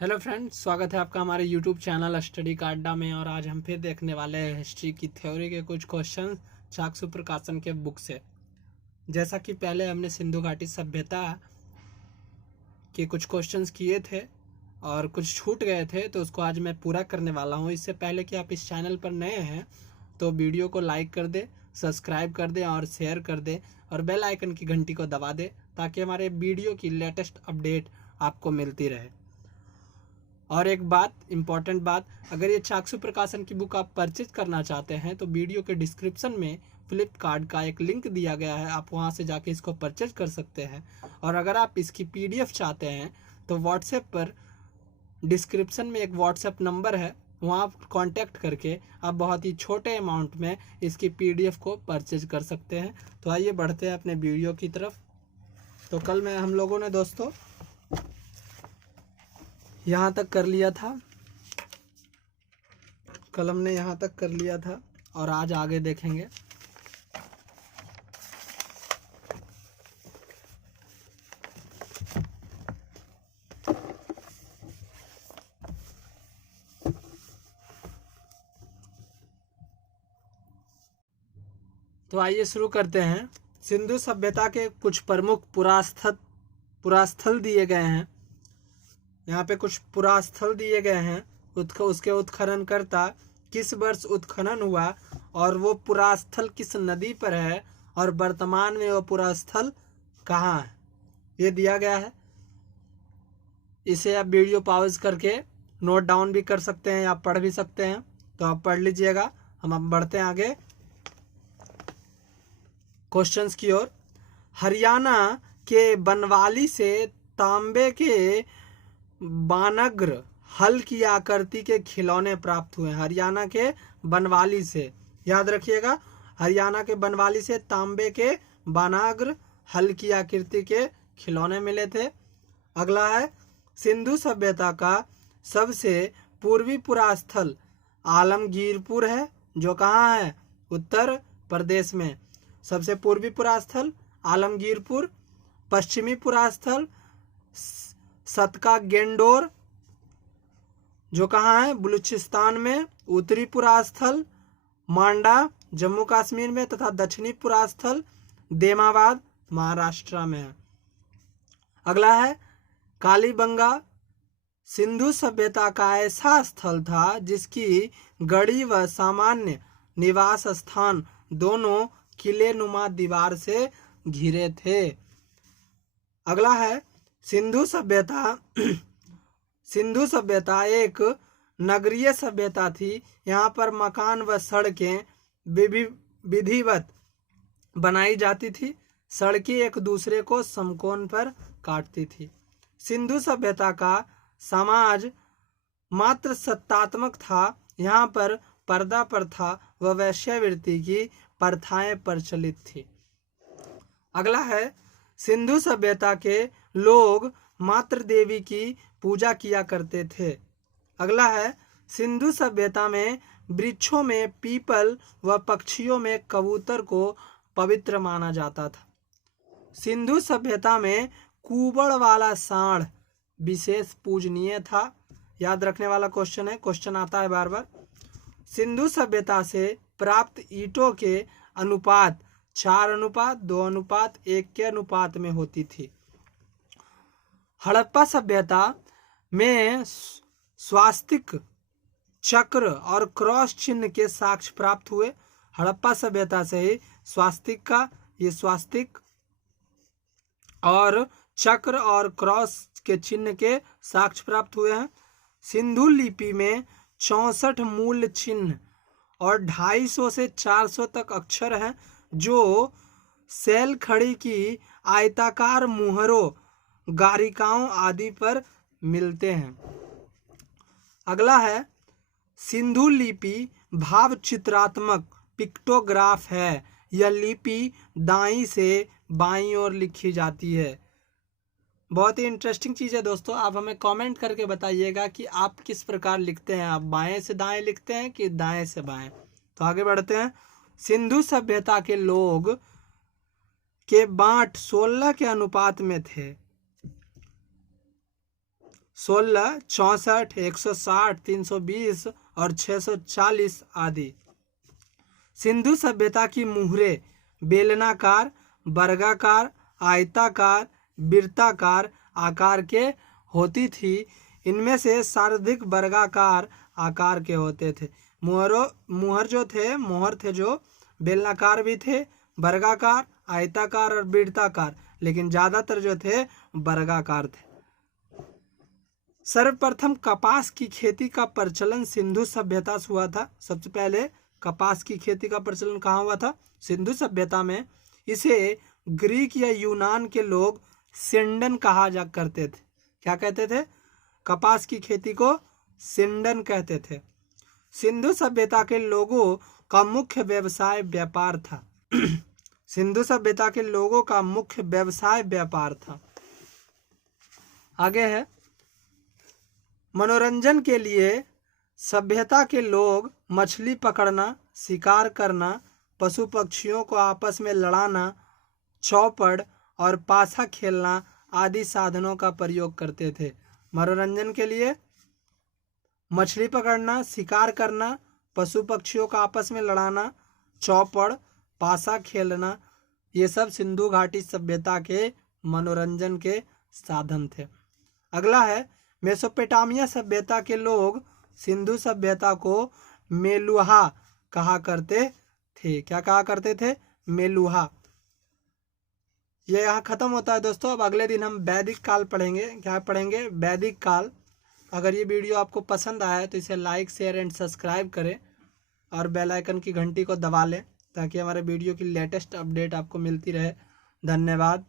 Hello friends, स्वागत है आपका हमारे यूट्यूब चैनल स्टडी का अड्डा में। और आज हम फिर देखने वाले हैं हिस्ट्री की थ्योरी के कुछ क्वेश्चन चाक्षु प्रकाशन के बुक से। जैसा कि पहले हमने सिंधु घाटी सभ्यता के कुछ क्वेश्चंस किए थे और कुछ छूट गए थे, तो उसको आज मैं पूरा करने वाला हूँ। इससे पहले कि आप इस चैनल पर नए हैं तो वीडियो को लाइक कर दे, सब्सक्राइब कर दे और शेयर कर दे और बेल आइकन की घंटी को दबा दे, ताकि हमारे वीडियो की लेटेस्ट अपडेट आपको मिलती रहे। और एक बात, इम्पॉर्टेंट बात, अगर ये चाक्षु प्रकाशन की बुक आप परचेज करना चाहते हैं तो वीडियो के डिस्क्रिप्शन में फ्लिपकार्ट का एक लिंक दिया गया है, आप वहां से जाके इसको परचेज कर सकते हैं। और अगर आप इसकी पीडीएफ चाहते हैं तो व्हाट्सएप पर डिस्क्रिप्शन में एक व्हाट्सएप नंबर है, वहाँ आप कांटेक्ट करके आप बहुत ही छोटे अमाउंट में इसकी पीडीएफ को परचेज कर सकते हैं। तो आइए बढ़ते हैं अपने वीडियो की तरफ। तो कल में हम लोगों ने दोस्तों यहाँ तक कर लिया था, कलम ने यहाँ तक कर लिया था और आज आगे देखेंगे। तो आइए शुरू करते हैं। सिंधु सभ्यता के कुछ प्रमुख पुरास्थल दिए गए हैं। यहाँ पे कुछ पुरास्थल दिए गए हैं। उसके उत्खननकर्ता किस वर्ष उत्खनन हुआ और वो पुरास्थल किस नदी पर है और वर्तमान में वो पुरास्थल कहाँ है, ये दिया गया है। इसे आप वीडियो पॉज करके नोट डाउन भी कर सकते हैं या पढ़ भी सकते हैं, तो आप पढ़ लीजिएगा। हम अब बढ़ते हैं आगे क्वेश्चंस की ओर। हरियाणा के बनवाली से तांबे के बानग्र हल की आकृति के खिलौने प्राप्त हुए। हरियाणा के बनवाली से, याद रखिएगा, हरियाणा के बनवाली से तांबे के बानाग्र हल की आकृति के खिलौने मिले थे। अगला है, सिंधु सभ्यता का सबसे पूर्वी पुरास्थल आलमगीरपुर है, जो कहाँ है, उत्तर प्रदेश में। सबसे पूर्वी पुरास्थल आलमगीरपुर। पश्चिमी पुरास्थल सतका गेंडोर, जो कहाँ है, बलूचिस्तान में। उत्तरी पुरास्थल मांडा जम्मू कश्मीर में तथा दक्षिणी पुरास्थल देमाबाद महाराष्ट्र में है। अगला है, कालीबंगा सिंधु सभ्यता का ऐसा स्थल था जिसकी गढ़ी व सामान्य निवास स्थान दोनों किले नुमा दीवार से घिरे थे। अगला है, सिंधु सभ्यता एक नगरीय सभ्यता थी। यहाँ पर मकान व सड़कें विधिवत बनाई जाती थी। सड़कें एक दूसरे को समकोण पर काटती थी। सिंधु सभ्यता का समाज मात्र सत्तात्मक था। यहाँ पर पर्दा प्रथा व वेश्यावृत्ति की प्रथाएं प्रचलित थी। अगला है, सिंधु सभ्यता के लोग मातृ देवी की पूजा किया करते थे। अगला है, सिंधु सभ्यता में वृक्षों में पीपल व पक्षियों में कबूतर को पवित्र माना जाता था। सिंधु सभ्यता में कुबड़ वाला सांड विशेष पूजनीय था। याद रखने वाला क्वेश्चन है, क्वेश्चन आता है बार बार। सिंधु सभ्यता से प्राप्त ईंटों के अनुपात 4:2:1 के अनुपात में होती थी। हड़प्पा सभ्यता में स्वास्तिक, चक्र और क्रॉस चिन्ह के साक्ष्य प्राप्त हुए। हड़प्पा सभ्यता से ही स्वास्तिक का, ये स्वास्तिक और चक्र और क्रॉस के चिन्ह के साक्ष्य प्राप्त हुए हैं। सिंधु लिपि में 64 मूल चिन्ह और 250 से 400 तक अक्षर हैं, जो शैल खड़ी की आयताकार मुहरों, गारिकाओं आदि पर मिलते हैं। अगला है, सिंधु लिपि भाव चित्रात्मक पिक्टोग्राफ है। यह लिपि दाईं से बाईं ओर लिखी जाती है। बहुत ही इंटरेस्टिंग चीज़ है दोस्तों। आप हमें कमेंट करके बताइएगा कि आप किस प्रकार लिखते हैं, आप बाएं से दाएं लिखते हैं कि दाएं से बाएं। तो आगे बढ़ते हैं। सिंधु सभ्यता के लोग के बाँट 16 के अनुपात में थे। 16, 64, 160, 320 और 640 आदि। सिंधु सभ्यता की मुहरें बेलनाकार, वर्गाकार, आयताकार, वृत्ताकार आकार के होती थी। इनमें से सर्वाधिक वर्गाकार आकार के होते थे। मोहर थे जो बेलनाकार भी थे, वर्गाकार, आयताकार और वृत्ताकार, लेकिन ज्यादातर जो थे वर्गाकार थे। सर्वप्रथम कपास की खेती का प्रचलन सिंधु सभ्यता से हुआ था। सबसे पहले कपास की खेती का प्रचलन कहाँ हुआ था? सिंधु सभ्यता में। इसे ग्रीक या यूनान के लोग सिंडन कहा जा करते थे। क्या कहते थे? कपास की खेती को सिंडन कहते थे। सिंधु सभ्यता के लोगों का मुख्य व्यवसाय व्यापार था। सिंधु सभ्यता के लोगों का मुख्य व्यवसाय व्यापार था। आगे है, मनोरंजन के लिए सभ्यता के लोग मछली पकड़ना, शिकार करना, पशु पक्षियों को आपस में लड़ाना, चौपड़ और पासा खेलना आदि साधनों का प्रयोग करते थे। मनोरंजन के लिए मछली पकड़ना, शिकार करना, पशु पक्षियों का आपस में लड़ाना, चौपड़, पासा खेलना, ये सब सिंधु घाटी सभ्यता के मनोरंजन के साधन थे। अगला है, मेसोपोटामिया सभ्यता के लोग सिंधु सभ्यता को मेलुहा कहा करते थे। क्या कहा करते थे? मेलुहा। ये यहाँ खत्म होता है दोस्तों। अब अगले दिन हम वैदिक काल पढ़ेंगे। क्या पढ़ेंगे? वैदिक काल। अगर ये वीडियो आपको पसंद आया तो इसे लाइक, शेयर एंड सब्सक्राइब करें और बेल आइकन की घंटी को दबा लें ताकि हमारे वीडियो की लेटेस्ट अपडेट आपको मिलती रहे। धन्यवाद।